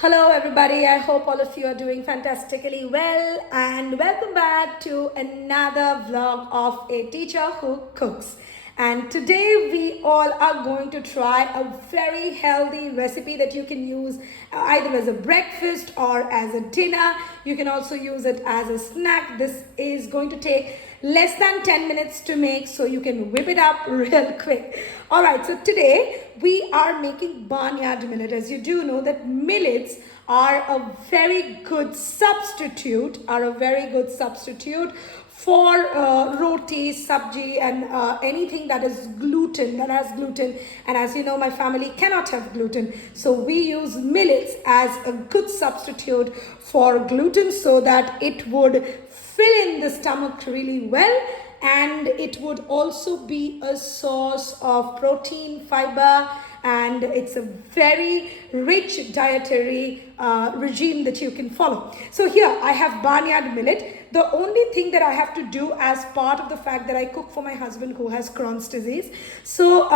Hello, everybody. I hope all of you are doing fantastically well, and welcome back to another vlog of a teacher who cooks. And today we all are going to try a very healthy recipe that you can use either as a breakfast or as a dinner. You can also use it as a snack. This is going to take less than 10 minutes to make, so you can whip it up real quick. All right, so today we are making barnyard millet. As you do know that millets are a very good substitute, for roti, sabji, and anything that is gluten, that has gluten. And as you know, my family cannot have gluten, so we use millets as a good substitute for gluten, so that it would fill in the stomach really well, and it would also be a source of protein, fiber, and it's a very rich dietary regime that you can follow. So here I have barnyard millet. The only thing that I have to do as part of the fact that I cook for my husband who has Crohn's disease. So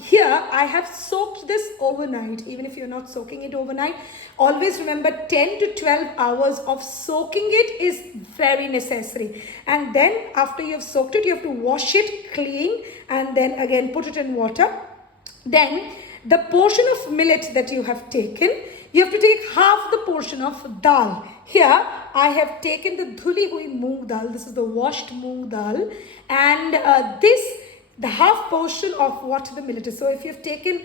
here I have soaked this overnight. Even if you're not soaking it overnight, always remember 10 to 12 hours of soaking it is very necessary. And then after you've soaked it, you have to wash it clean and then again put it in water. Then the portion of millet that you have taken, you have to take half the portion of dal. Here I have taken the dhuli hui moong dal. This is the washed moong dal, and the half portion of what the millet is. So if you've taken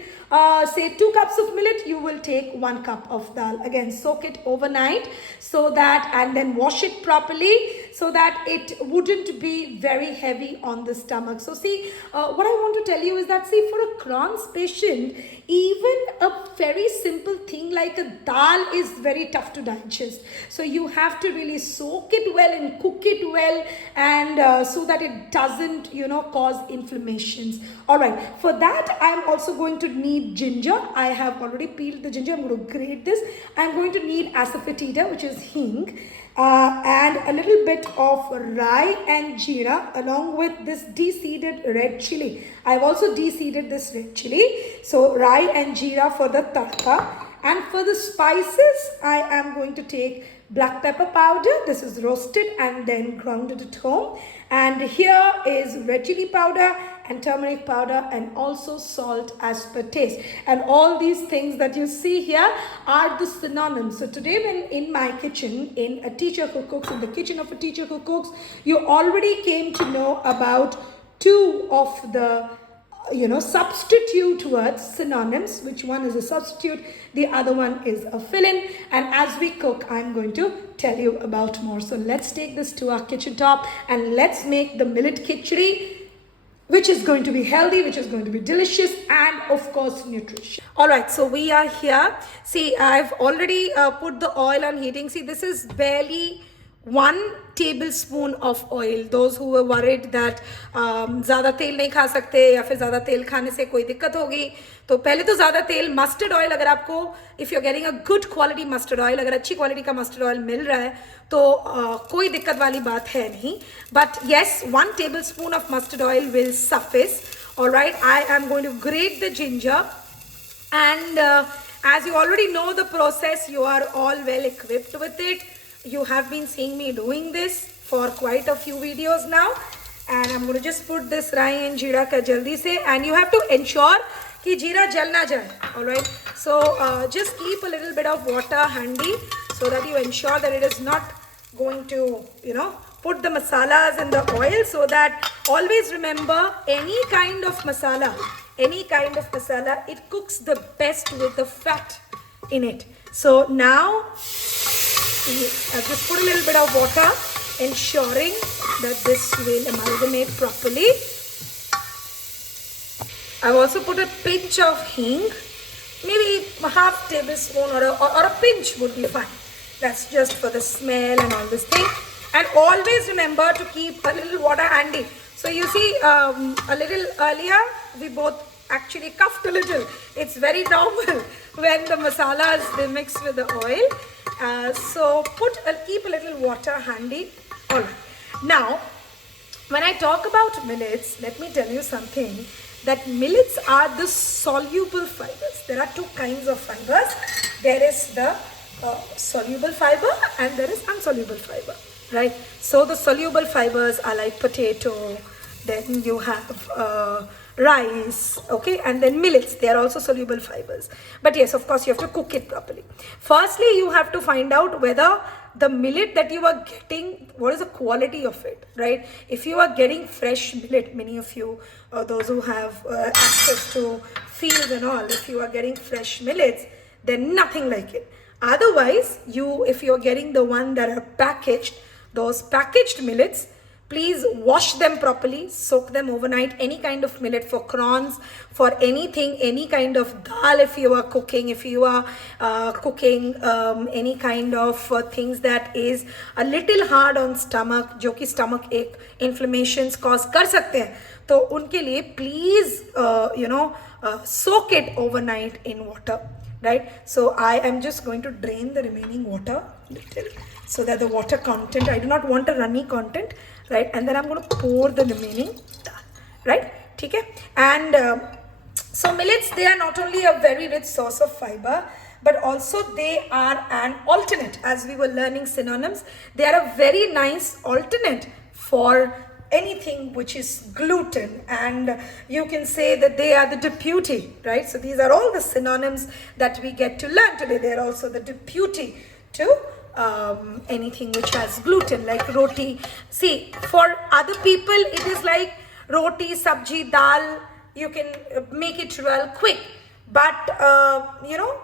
say 2 cups of millet, you will take 1 cup of dal. Again, soak it overnight so that, and then wash it properly so that it wouldn't be very heavy on the stomach. So see, what I want to tell you is that, see, for a Crohn's patient, even a very simple thing like a dal is very tough to digest. So you have to really soak it well and cook it well, and so that it doesn't, cause inflammations. All right, for that I am also going to need ginger. I have already peeled the ginger. I'm going to grate this. I'm going to need asafoetida, which is hing, and a little bit of rye and jeera, along with this de-seeded red chili. I've also de-seeded this red chili. So rye and jeera for the tadka. And for the spices, I am going to take black pepper powder. This is roasted and then grounded at home. And here is red chili powder and turmeric powder, and also salt as per taste. And all these things that you see here are the synonyms. So today, when in my kitchen, in a teacher who cooks, in the kitchen of a teacher who cooks, you already came to know about 2 of the substitute words, synonyms. Which one is a substitute, the other one is a fill-in. And as we cook, I'm going to tell you about more. So let's take this to our kitchen top and let's make the millet khichdi, which is going to be healthy, which is going to be delicious, and of course nutritious. All right, so we are here. See, I've already put the oil on heating. See, this is barely 1 tablespoon of oil. Those who were worried that ज़्यादा तेल नहीं खा सकते या फिर ज़्यादा तेल खाने से कोई दिक्कत होगी, तो पहले तो ज़्यादा तेल, मस्टर्ड ऑयल, अगर आपको, if you're getting a good quality mustard oil, अगर अच्छी क्वालिटी का मस्टर्ड ऑयल मिल रहा है तो कोई दिक्कत वाली बात है नहीं. But yes, 1 tablespoon of mustard oil will suffice. All right, I am going to grate the ginger, and as you already know the process, you are all well equipped with it. You have been seeing me doing this for quite a few videos now, and I'm going to just put this rye and jeera ka jaldi se, and you have to ensure ki jeera jal na jaye. All right, so just keep a little bit of water handy so that you ensure that it is not going to put the masalas in the oil. So that, always remember, any kind of masala, it cooks the best with the fat in it. So now I've just put a little bit of water, ensuring that this will amalgamate properly. I've also put a pinch of hing, maybe a half tablespoon or a pinch would be fine. That's just for the smell and all this thing. And always remember to keep a little water handy. So you see, a little earlier, we both actually coughed a little. It's very normal when the masalas, they mix with the oil. So keep a little water handy. All right. Now, when I talk about millets, let me tell you something, that millets are the soluble fibers. There are 2 kinds of fibers. there is the soluble fiber and there is insoluble fiber, right? So the soluble fibers are like potato, then you have rice, okay, and then millets. They are also soluble fibers. But yes, of course, you have to cook it properly. Firstly, you have to find out whether the millet that you are getting, what is the quality of it, right? If you are getting fresh millet, many of you, those who have access to fields and all, if you are getting fresh millets, then nothing like it. Otherwise, if you're getting the one that are packaged, those packaged millets, please wash them properly, soak them overnight. Any kind of millet for crons, for anything, any kind of dal if you are cooking, any kind of things that is a little hard on stomach, जो कि stomach ache, inflammations cause कर सकते हैं, तो उनके लिए please soak it overnight in water, right? So I am just going to drain the remaining water little, so that the water content, I do not want a runny content, right? And then I'm going to pour the remaining dal, right? Okay? And so millets, they are not only a very rich source of fiber, but also they are an alternate. As we were learning synonyms, they are a very nice alternate for anything which is gluten, and you can say that they are the deputy, right? So these are all the synonyms that we get to learn today. They are also the deputy to anything which has gluten, like roti. See, for other people it is like roti, sabji, dal, you can make it real quick, but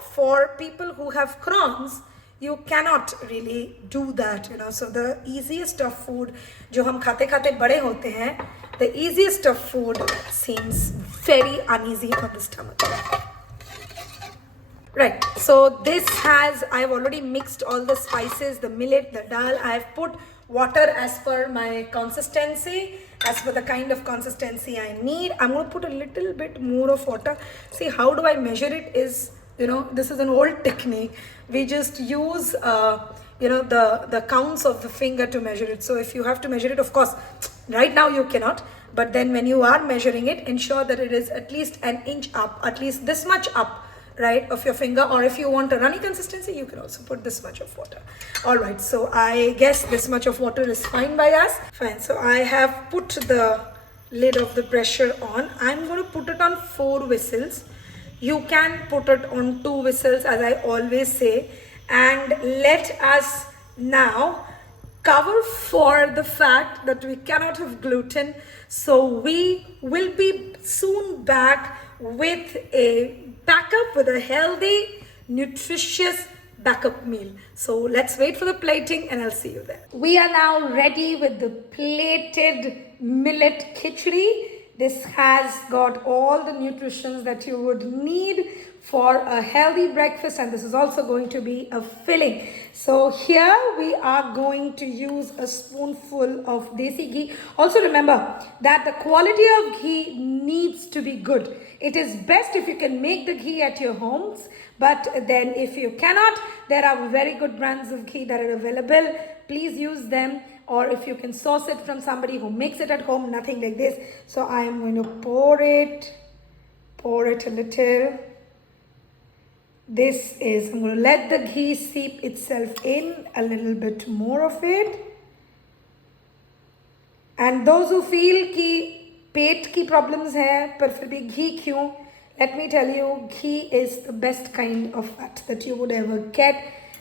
for people who have Crohn's, you cannot really do that, so the easiest of food, जो हम खाते खाते बड़े होते हैं, the easiest of food seems very uneasy on the stomach. Right, so I've already mixed all the spices, the millet, the dal. I have put water as per my consistency, as per the kind of consistency I need. I'm going to put a little bit more of water. See, how do I measure it is, this is an old technique. We just use, the counts of the finger to measure it. So if you have to measure it, of course, right now you cannot. But then when you are measuring it, ensure that it is at least an inch up, at least this much up, right, of your finger. Or if you want a runny consistency, you can also put this much of water. All right, so I guess this much of water is fine by us. Fine, so I have put the lid of the pressure on. I'm going to put it on 4 whistles. You can put it on 2 whistles, as I always say. And let us now cover for the fact that we cannot have gluten. So we will be soon back with a backup, with a healthy, nutritious backup meal. So let's wait for the plating and I'll see you there. We are now ready with the plated millet khichdi. This has got all the nutritions that you would need for a healthy breakfast, and this is also going to be a filling. So here we are going to use a spoonful of desi ghee. Also remember that the quality of ghee needs to be good. It is best if you can make the ghee at your homes, but then if you cannot, there are very good brands of ghee that are available. Please use them. Or if you can source it from somebody who makes it at home, nothing like this. So I am going to pour it a little. I'm going to let the ghee seep itself in, a little bit more of it. And those who feel कि पेट की problems है, पर फिर भी घी क्यों? Let me tell you, ghee is the best kind of fat that you would ever get.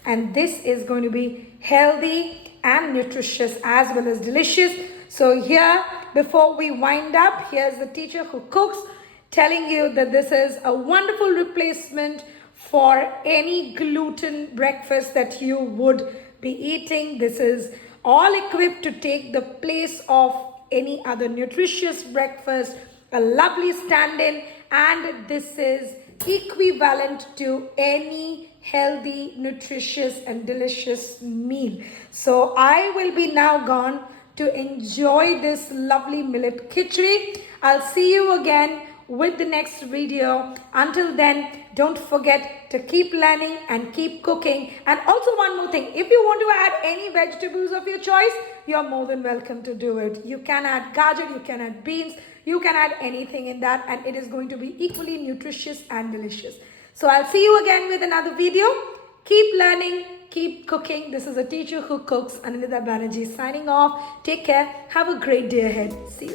And this is going to be healthy and nutritious as well as delicious. So here, before we wind up, here's the teacher who cooks telling you that this is a wonderful replacement for any gluten breakfast that you would be eating. This is all equipped to take the place of any other nutritious breakfast, a lovely stand-in, and this is equivalent to any healthy, nutritious and delicious meal. So I will be now gone to enjoy this lovely millet khichdi. I'll see you again with the next video. Until then, don't forget to keep learning and keep cooking. And also one more thing, if you want to add any vegetables of your choice, you're more than welcome to do it. You can add gajar, you can add beans, you can add anything in that, and it is going to be equally nutritious and delicious. So I'll see you again with another video. Keep learning, keep cooking. This is a teacher who cooks, Anindita Banerjee signing off. Take care. Have a great day ahead. See you.